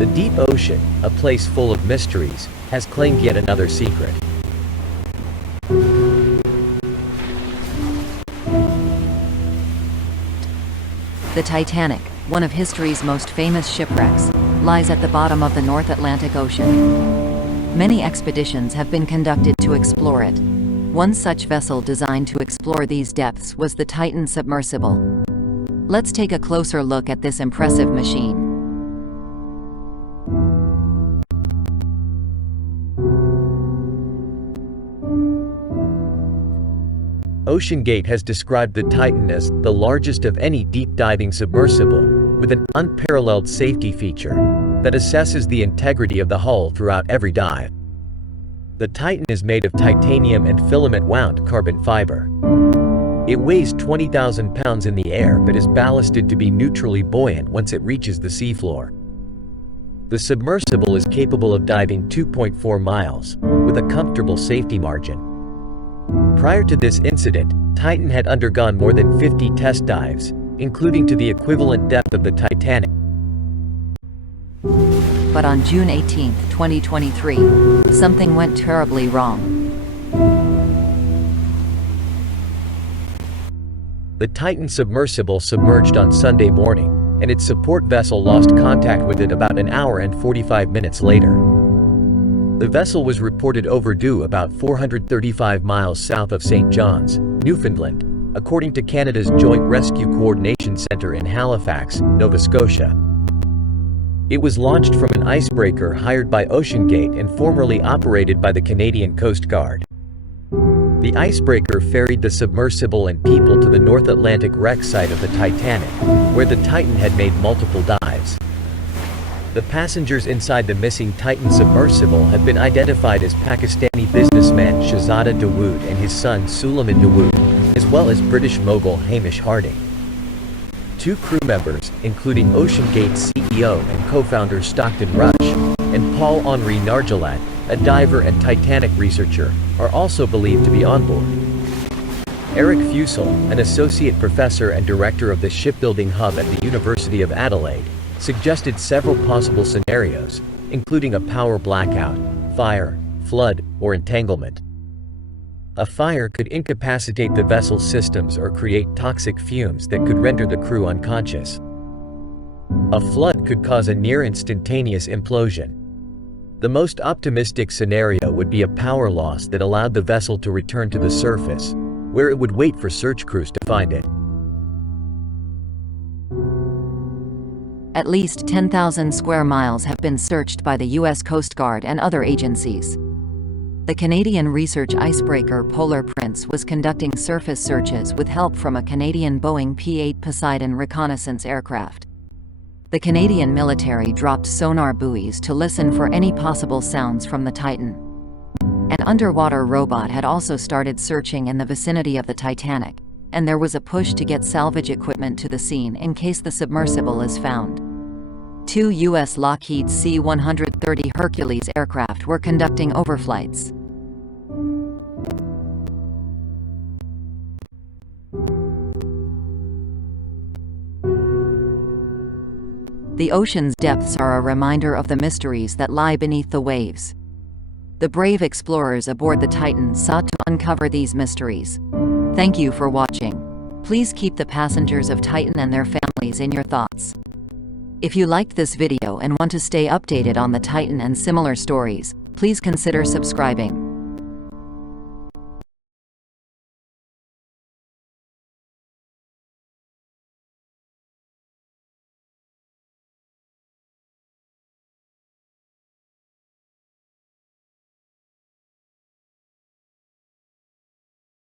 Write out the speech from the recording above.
The deep ocean, a place full of mysteries, has claimed yet another secret. The Titanic, one of history's most famous shipwrecks, lies at the bottom of the North Atlantic Ocean. Many expeditions have been conducted to explore it. One such vessel designed to explore these depths was the Titan submersible. Let's take a closer look at this impressive machine. OceanGate has described the Titan as the largest of any deep-diving submersible, with an unparalleled safety feature that assesses the integrity of the hull throughout every dive. The Titan is made of titanium and filament-wound carbon fiber. It weighs 20,000 pounds in the air but is ballasted to be neutrally buoyant once it reaches the seafloor. The submersible is capable of diving 2.4 miles, with a comfortable safety margin. Prior to this incident, Titan had undergone more than 50 test dives, including to the equivalent depth of the Titanic. But on June 18, 2023, something went terribly wrong. The Titan submersible submerged on Sunday morning, and its support vessel lost contact with it about an hour and 45 minutes later. The vessel was reported overdue about 435 miles south of St. John's, Newfoundland, according to Canada's Joint Rescue Coordination Centre in Halifax, Nova Scotia. It was launched from an icebreaker hired by OceanGate and formerly operated by the Canadian Coast Guard. The icebreaker ferried the submersible and people to the North Atlantic wreck site of the Titanic, where the Titan had made multiple dives. The passengers inside the missing Titan submersible have been identified as Pakistani businessman Shahzada Dawood and his son Suleiman Dawood, as well as British mogul Hamish Harding. Two crew members, including OceanGate CEO and co-founder Stockton Rush, and Paul-Henri Nargeolet, a diver and Titanic researcher, are also believed to be on board. Eric Fusel, an associate professor and director of the shipbuilding hub at the University of Adelaide, suggested several possible scenarios, including a power blackout, fire, flood, or entanglement. A fire could incapacitate the vessel's systems or create toxic fumes that could render the crew unconscious. A flood could cause a near-instantaneous implosion. The most optimistic scenario would be a power loss that allowed the vessel to return to the surface, where it would wait for search crews to find it. At least 10,000 square miles have been searched by the U.S. Coast Guard and other agencies. The Canadian research icebreaker Polar Prince was conducting surface searches with help from a Canadian Boeing P-8 Poseidon reconnaissance aircraft. The Canadian military dropped sonar buoys to listen for any possible sounds from the Titan. An underwater robot had also started searching in the vicinity of the Titanic, and there was a push to get salvage equipment to the scene in case the submersible is found. Two U.S. Lockheed C-130 Hercules aircraft were conducting overflights. The ocean's depths are a reminder of the mysteries that lie beneath the waves. The brave explorers aboard the Titan sought to uncover these mysteries. Thank you for watching. Please keep the passengers of Titan and their families in your thoughts. If you liked this video and want to stay updated on the Titan and similar stories, please consider subscribing.